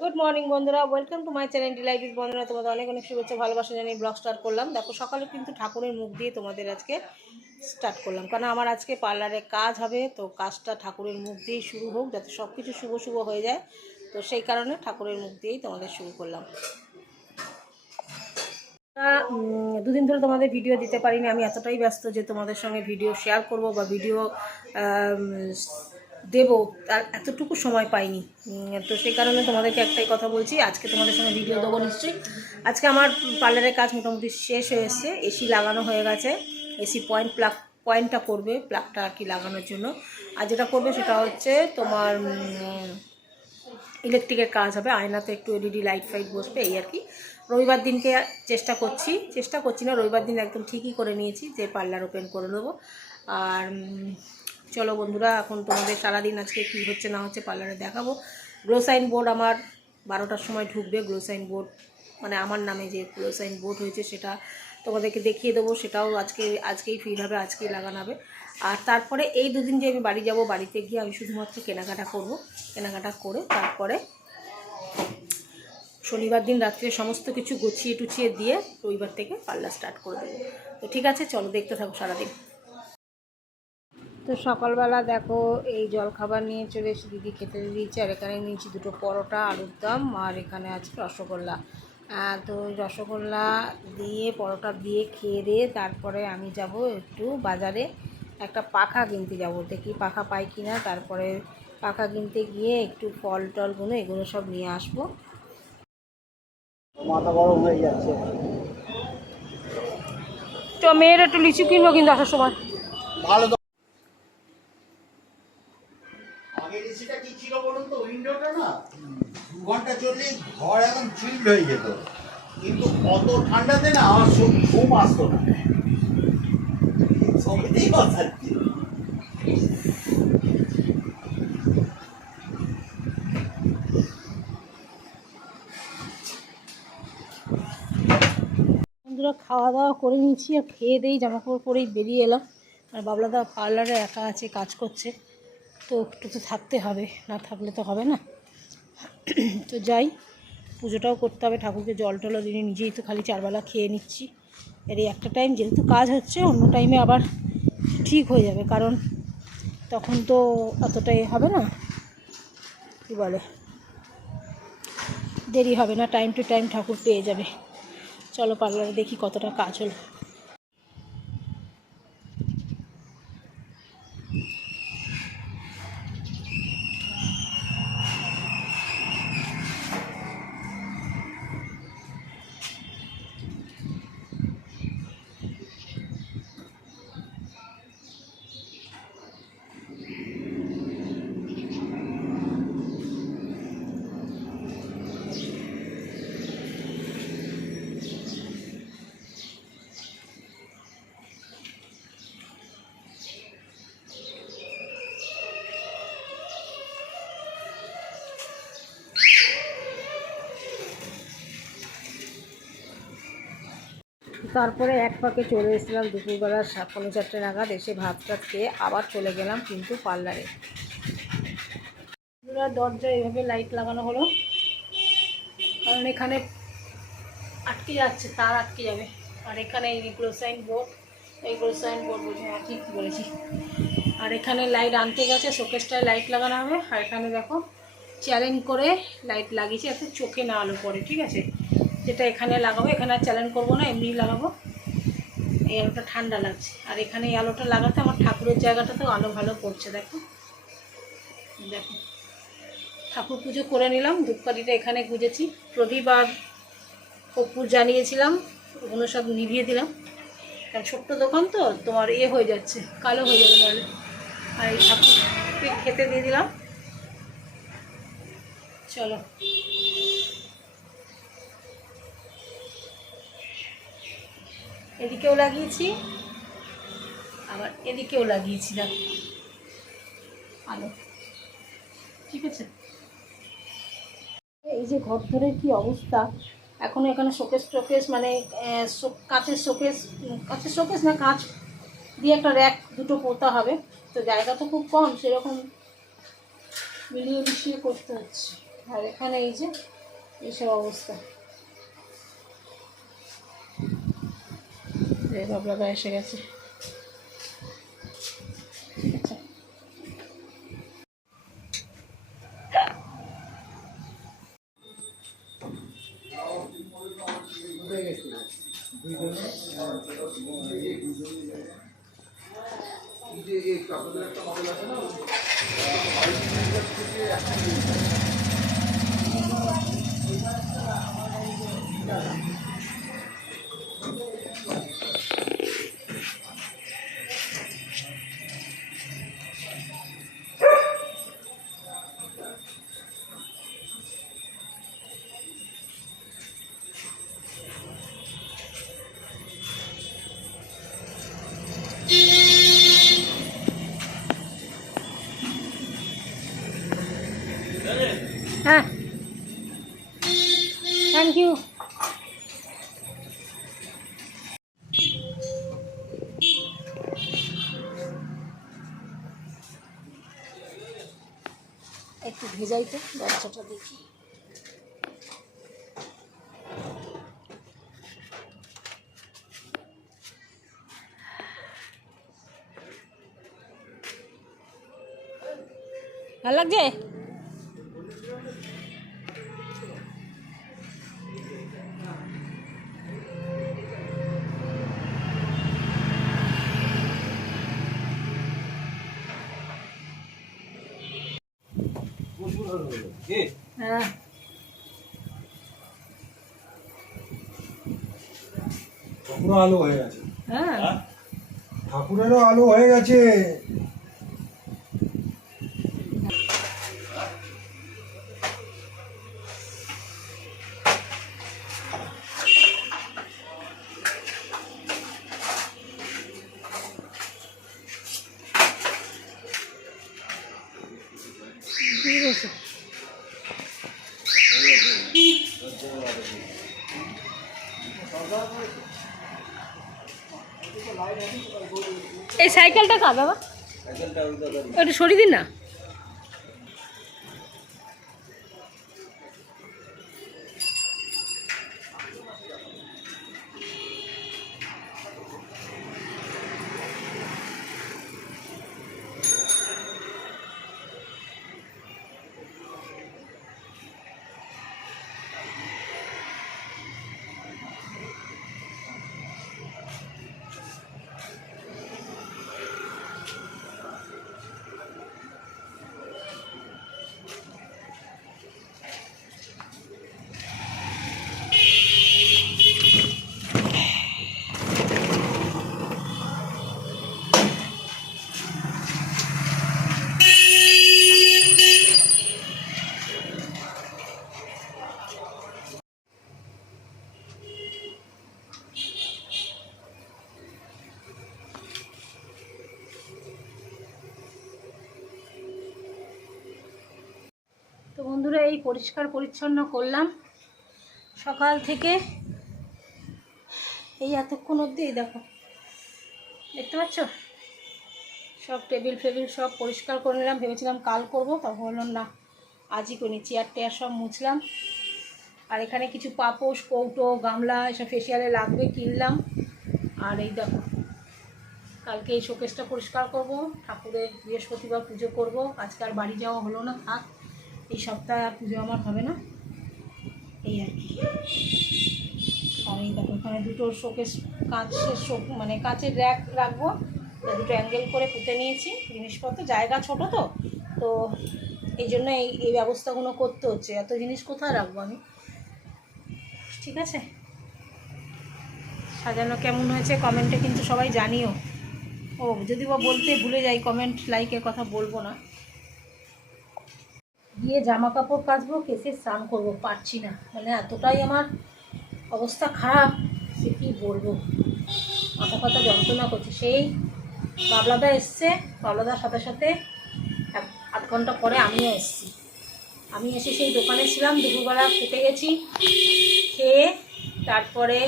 Good morning বন্ধুরা, welcome to my channel ডিলাইটিস। বন্ধুরা, তোমাদের অনেক অনেক শুভেচ্ছা ভালোবাসা জানিয়ে ব্লগ স্টার্ট করলাম। দেখো, সকালে কিন্তু ঠাকুরের মুখ দিয়ে তোমাদের আজকে স্টার্ট করলাম, কারণ আমার আজকে পার্লারে কাজ হবে। তো কাজটা ঠাকুরের মুখ দিয়েই শুরু হোক, যাতে সব কিছু শুভ শুভ হয়ে যায়। তো সেই কারণে ঠাকুরের মুখ দিয়েই তোমাদের শুরু করলাম। দুদিন ধরে তোমাদের ভিডিও দিতে পারিনি, আমি এতটাই ব্যস্ত যে তোমাদের সঙ্গে ভিডিও শেয়ার করব বা ভিডিও দেব তার এতটুকু সময় পাইনি। তো সেই কারণে তোমাদেরকে একটাই কথা বলছি, আজকে তোমাদের সঙ্গে ভিডিও দেবো নিশ্চয়ই। আজকে আমার পার্লারের কাজ মোটামুটি শেষ হয়ে এসছে, এসি লাগানো হয়ে গেছে। এসি পয়েন্টটা করবে, প্লাগটা আর কি লাগানোর জন্য। আর যেটা করবে সেটা হচ্ছে তোমার ইলেকট্রিকের কাজ হবে, আয়নাতে একটু এলইডি লাইট ফাইট বসবে, এই আর কি। রবিবার দিনকে চেষ্টা করছি না, রবিবার দিন একদম ঠিকই করে নিয়েছি যে পার্লার ওপেন করে দেবো। আর চলো বন্ধুরা, এখন তোমাদের সারাদিন আজকে কী হচ্ছে না হচ্ছে পার্লারে দেখাবো। গ্লোসাইন বোর্ড আমার 12টার সময় ঢুকবে। গ্লোসাইন বোর্ড মানে আমার নামে যে গ্লোসাইন বোর্ড হয়েছে সেটা তোমাদেরকে দেখিয়ে দেবো। সেটাও আজকেই ফিট হবে, আজকেই লাগানো হবে। আর তারপরে এই দুদিন যে আমি বাড়ি যাব, বাড়িতে গিয়ে আমি শুধুমাত্র কেনাকাটা করব। কেনাকাটা করে তারপরে শনিবার দিন রাত্রে সমস্ত কিছু গুছিয়ে টুছিয়ে দিয়ে রবিবার থেকে পার্লার স্টার্ট করে দেবো। তো ঠিক আছে, চলো দেখতে থাকো সারাদিন। তো সকালবেলা দেখো, এই জলখাবার নিয়ে চলে এসে দিদি খেতে দিয়েছি। আর এখানে নিয়েছি দুটো পরোটা, আলুর দম, আর এখানে আছে রসগোল্লা। তো রসগোল্লা দিয়ে পরোটা দিয়ে খেয়ে দিয়ে তারপরে আমি যাব একটু বাজারে, একটা পাখা কিনতে যাব। দেখি পাখা পাই কি না, তারপরে পাখা কিনতে গিয়ে একটু ফল টলগুলো এগুলো সব নিয়ে আসবো। মাথা গরম হয়ে যাচ্ছে। তো মেয়ের একটু লিচু কিনবো কিন্তু আসার সময়। ভালো তো আগে লিচুটা কি ছিল বলুন তো, উইন্ডোটা না 2 ঘন্টা চললে ঘর একদম চিল্ড হয়ে যেত, কিন্তু অত ঠান্ডাতে না আমার ঘুম আসতো না। সবেতেই বসাচ্ছি। বন্ধুরা, খাওয়া দাওয়া করে নিচ্ছি আর খেয়ে দেই জামাকাপড় পরেই বেরিয়ে এলাম। আর বাবলাদা পার্লারে একা আছে, কাজ করছে, তো একটু তো থাকতে হবে, না থাকলে তো হবে না। তো যাই, পুজোটাও করতে হবে, ঠাকুরকে জল টলও দিনে, নিজেই তো খালি 4 বেলা খেয়ে নিচ্ছি। এর এই একটা টাইম যেহেতু কাজ হচ্ছে, অন্য টাইমে আবার ঠিক হয়ে যাবে, কারণ তখন তো অতটাই হবে না, কী বলে, দেরি হবে না, টাইম টু টাইম ঠাকুর পেয়ে যাবে। চলো পার্লারে দেখি কতটা কাজ হলো। তারপরে এক পাকে চলে এসেছিলাম দুপুরবেলা 4:30 নাগাদ, এসে ভাতটা খেয়ে আবার চলে গেলাম কিন্তু পার্লারে। দরজায় এভাবে লাইট লাগানো হলো, কারণ এখানে আটকে যাচ্ছে, তার আটকে যাবে। আর এখানে এই গ্লোসাইন বোর্ড বলছি না, ঠিক বলেছি। আর এখানে লাইট আনতে গেছে, শোকেসটায় লাইট লাগানো হবে। আর এখানে দেখো চ্যালেঞ্জ করে লাইট লাগিয়েছি, এত চোখে না আলো পড়ে, ঠিক আছে। যেটা এখানে লাগাবো, এখানে আর চ্যালেঞ্জ করবো না, এমনি লাগাবো। এই আলোটা ঠান্ডা লাগছে, আর এখানে এই আলোটা লাগাতে আমার ঠাকুরের জায়গাটাতেও আলো ভালো পড়ছে। দেখো দেখো, ঠাকুর পুজো করে নিলাম, ধূপকাঠিটা এখানে গুঁজেছি, প্রদীপ আর কর্পূর জ্বালিয়েছিলাম, ওগুলো সব নিভিয়ে দিলাম। কারণ ছোট্ট দোকান তো তোমার হয়ে যাচ্ছে, কালো হয়ে যাবে নাহলে। আর এই ঠাকুরকে খেতে দিয়ে দিলাম। চলো, এদিকেও লাগিয়েছি, আবার এদিকেও লাগিয়েছি, দেখো আলো, ঠিক আছে। এই যে ঘর ধরে কি অবস্থা, এখন এখানে শোকেস মানে কাঁচের শোকেস না, কাঁচ দিয়ে একটা র্যাক দুটো পোতা হবে। তো জায়গা তো খুব কম, সেরকম মিলিয়ে মিশিয়ে করতে হচ্ছে। আর এখানে এই যে এইসব অবস্থা। বাবলাদা এসে গেছে। হ্যাঁ, থ্যাংক ইউ। একটু ভেজাই তো দরজাটা দেখি। ভালো লাগছে? হ্যাঁ, ঠাকুরও আলো হয়ে গেছে। হ্যাঁ, ঠাকুরেরও আলো হয়ে গেছে। ঠিক আছে। এই সাইকেলটা কার বাবা? ওটা সরিয়ে দিন না। তো বন্ধুরা, এই পরিষ্কার পরিচ্ছন্ন করলাম সকাল থেকে, এই এতক্ষণ অবধি। দেখো, দেখতে পাচ্ছ, সব টেবিল ফেবিল সব পরিষ্কার করে নিলাম। ভেবেছিলাম কাল করব, তখন বললাম না, আজই করে চেয়ার টেয়ার সব মুছলাম। আর এখানে কিছু পাপোশ, কৌটো, গামলা এসব ফেসিয়ালে লাগবে কিনলাম। আর এই দেখো, কালকে এই শোকেসটা পরিষ্কার করব, ঠাকুরের বৃহস্পতিবার পুজো করব। আজকে আর বাড়ি যাওয়া হলো না, থাক, এই সপ্তাহে আর পুজো আমার হবে না, এই আর কি। আর এই দেখো, এখানে দুটো শোকেস, কাঁচের মানে কাঁচের র্যাক রাখবো, দুটো অ্যাঙ্গেল করে পুঁতে নিয়েছি। জিনিসপত্র জায়গা ছোট তো এই জন্য এই ব্যবস্থাগুলো করতে হচ্ছে। এত জিনিস কোথায় রাখবো আমি? ঠিক আছে, সাজানো কেমন হয়েছে কমেন্টে কিন্তু সবাই জানিও। ও যদি বা বলতে ভুলে যাই, কমেন্ট লাইকের কথা বলবো না। গিয়ে জামা কাপড় কাচবো, কেসে স্নান করবো, পারছি না, মানে এতটাই আমার অবস্থা খারাপ, সে কী বলবো। মাথা ফাথা যন্ত্রণা করছে। সেই বাবলাদা এসছে, বাবলাদার সাথে সাথে আধ ঘন্টা পরে আমিও এসছি। আমি এসে সেই দোকানে ছিলাম, দুপুরবেলা খেতে গেছি, খেয়ে তারপরে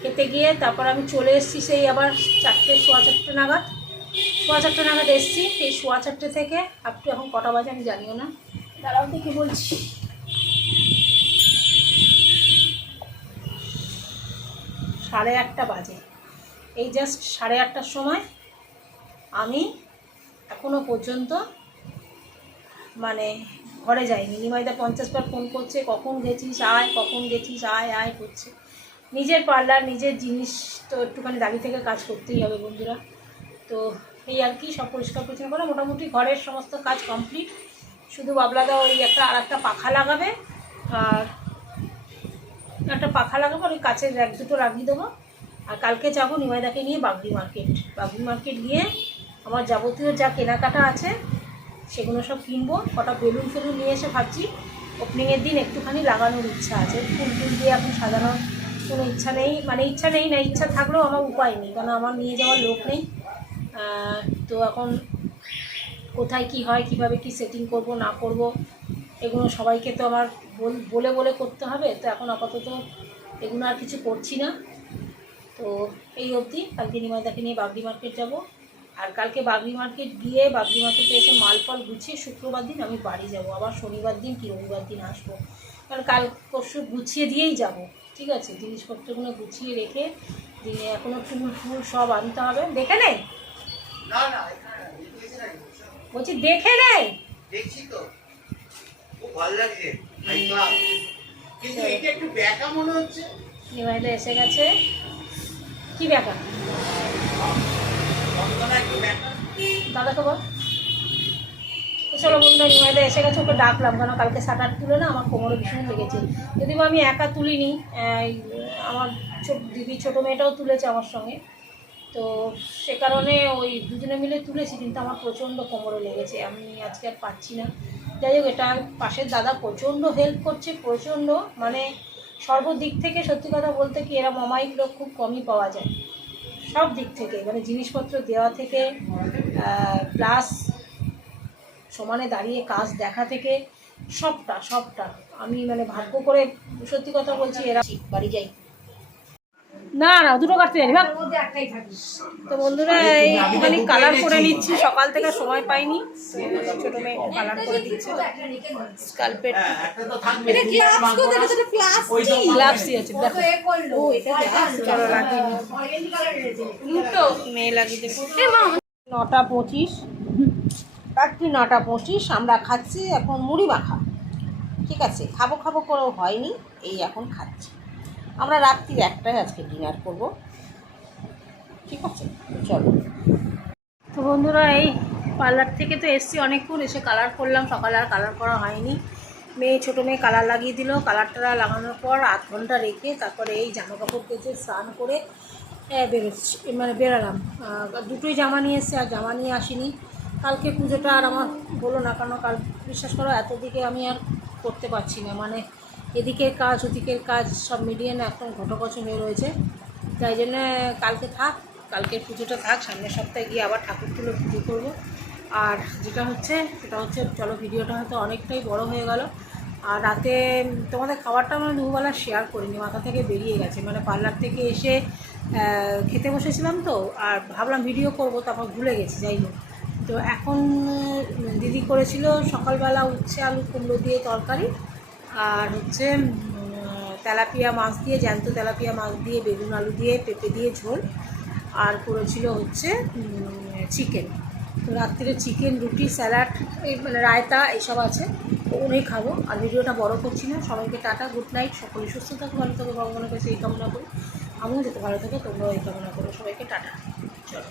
খেতে গিয়ে তারপর আমি চলে এসেছি সেই আবার সোয়া চারটে নাগাদ এসেছি। এই সোয়া চারটে থেকে আপ টু এখন কটা বাজে আমি জানিও না, দাঁড়াও দেখে বলছি। সাড়ে 8টা বাজে, এই জাস্ট 8:30টার সময় আমি এখনো পর্যন্ত মানে ঘরে যাইনি। নিমাইদা 50 বার ফোন করছে, কখন গেছিস আয়, কখন গেছিস আয় আয় করছে। নিজের পার্লার, নিজের জিনিস তো একটুখানি দাঁড়িয়ে থেকে কাজ করতেই হবে বন্ধুরা। তো এই আর কি, সব পরিষ্কার পরিচ্ছন্ন করে মোটামুটি ঘরের সমস্ত কাজ কমপ্লিট। শুধু বাবলাদা ওই একটা পাখা লাগাবে, আর একটা পাখা লাগাবো, ওই কাছের এক দুটো লাগিয়ে দেবো। আর কালকে যাবো নিমাইদাকে নিয়ে বাগড়ি মার্কেট গিয়ে আমার যাবতীয় যা কেনাকাটা আছে সেগুলো সব কিনবো। কটা বেলুন ফেলুন নিয়ে এসে ভাবছি ওপেনিংয়ের দিন একটুখানি লাগানোর ইচ্ছা আছে। ফুল টুল দিয়ে এখন সাজানোর কোনো ইচ্ছা নেই, মানে ইচ্ছা নেই না, ইচ্ছা থাকলেও আমার উপায় নেই, কারণ আমার নিয়ে যাওয়ার লোক নেই। তো এখন কোথায় কি হয়, কিভাবে কি সেটিং করব না করব, এগুলো সবাইকে তো আমার বলে বলে করতে হবে। তো এখন আপাতত এগুলো আর কিছু করছি না। তো এই অবধি, কালকে নিমাইদাকে নিয়ে বাগড়ি মার্কেট যাব। আর কালকে বাগড়ি মার্কেট গিয়ে বাগড়ি মার্কেটে এসে মাল ফাল গুছিয়ে শুক্রবার দিন আমি বাড়ি যাব। আবার শনিবার দিন কি রবিবার দিন আসবো, কারণ কাল পরশু গুছিয়ে দিয়েই যাব। ঠিক আছে, জিনিসপত্রগুলো গুছিয়ে রেখে দিয়ে এখনও ফুল সব আনতে হবে। দেখে নেই, বলছি দেখে নেই, দেখছি তো, খুব ভালো লাগছে। কিন্তু এটা একটু ব্যাকা মনে হচ্ছে। নিমাইদা এসে গেছে। কি ব্যাপার দাদাকে বল। চলো বন্ধুরা, নিমাইদা এসে গেছে, ওকে ডাকলাম, কারণ কালকে শাটার তুলে না আমার কোমরে ভীষণ লেগেছে। যদিও আমি একা তুলিনি, আমার দিদি ছোটো মেয়েটাও তুলেছে আমার সঙ্গে। তো সে কারণে ওই দুজনে মিলে তুলেছি, কিন্তু আমার প্রচণ্ড কোমরে লেগেছে, আমি আজকে আর পাচ্ছি না। যাই হোক, এটা পাশের দাদা প্রচণ্ড হেল্প করছে, প্রচণ্ড, মানে সর্বদিক থেকে। সত্যি কথা বলতে কি, এরা মামাই লোক খুব কমই পাওয়া যায় সব দিক থেকে, মানে জিনিসপত্র দেওয়া থেকে প্লাস সমানে দাঁড়িয়ে কাজ দেখা থেকে সবটা আমি মানে ভাগ্য করে, সত্যি কথা বলছি, এরা বাড়ি যাই না দুটো কাটতে জানি ভাগ। তো বন্ধুরা, এই একটুখানি কালার করে নিচ্ছি, সকাল থেকে সময় পাইনি। ছোটো মেয়ে একটু কালার করে দিচ্ছে স্কাল্পের। গ্লাভসই আছে, চলো লাগিয়ে দুটো মেয়ে লাগিয়ে দেবে। 9:25, রাত্রি 9:25, আমরা খাচ্ছি এখন মুড়ি মাখা। ঠিক আছে, খাবো করেও হয়নি, এই এখন খাচ্ছি। আমরা রাত্রির 1টায় আজকে ডিনার করব। ঠিক আছে, চলো। তো বন্ধুরা, এই পার্লার থেকে তো এসছি অনেকক্ষণ, এসে কালার করলাম। সকালে আর কালার করা হয়নি। ছোটো মেয়ে কালার লাগিয়ে দিল। কালারটা লাগানোর পর 8 ঘন্টা রেখে তারপরে এই জামা কাপড় কেচে স্নান করে বেরোচ্ছি, মানে বেরোলাম। দুটোই জামা নিয়ে এসছে, আর জামা নিয়ে আসিনি। কালকে পুজোটা আর আমার হলো না, কারণ কাল বিশ্বাস করো এত দিকে আমি আর করতে পারছি না, মানে এদিকের কাজ ওদিকের কাজ সব মিলিয়ে না একদম ঘটকচ হয়ে রয়েছে। তাই জন্যে কালকের পুজোটা থাক, সামনের সপ্তাহে গিয়ে আবার ঠাকুর তুলে পুজো করবো। আর সেটা হচ্ছে চলো, ভিডিওটা হয়তো অনেকটাই বড় হয়ে গেল। আর রাতে তোমাদের খাবারটা মানে দুবেলা শেয়ার করিনি, মাথা থেকে বেরিয়ে গেছে। মানে পার্লার থেকে এসে খেতে বসেছিলাম তো, আর ভাবলাম ভিডিও করব, তারপর ভুলে গেছি। যাই হোক, তো এখন দিদি করেছিল সকালবেলা উচ্ছে আলু কুমড়ো দিয়ে তরকারি, আর হচ্ছে তেলাপিয়া মাছ দিয়ে, জ্যান্ত তেলাপিয়া মাছ দিয়ে, বেগুন আলু দিয়ে, পেঁপে দিয়ে ঝোল, আর করেছিল হচ্ছে চিকেন। তো রাত্রে চিকেন, রুটি, স্যালাড, এই মানে রায়তা এইসব আছে, ওগুলোই খাবো। আর ভিডিওটা বড় করছি না। সবাইকে টাটা, গুড নাইট। সকলে সুস্থ থাকো, ভালো থাকো, ভগবানের কাছে এই কামনা করি। আমিও যাতে ভালো থাকো, তোমরাও এই কামনা করো। সবাইকে টাটা, চলো।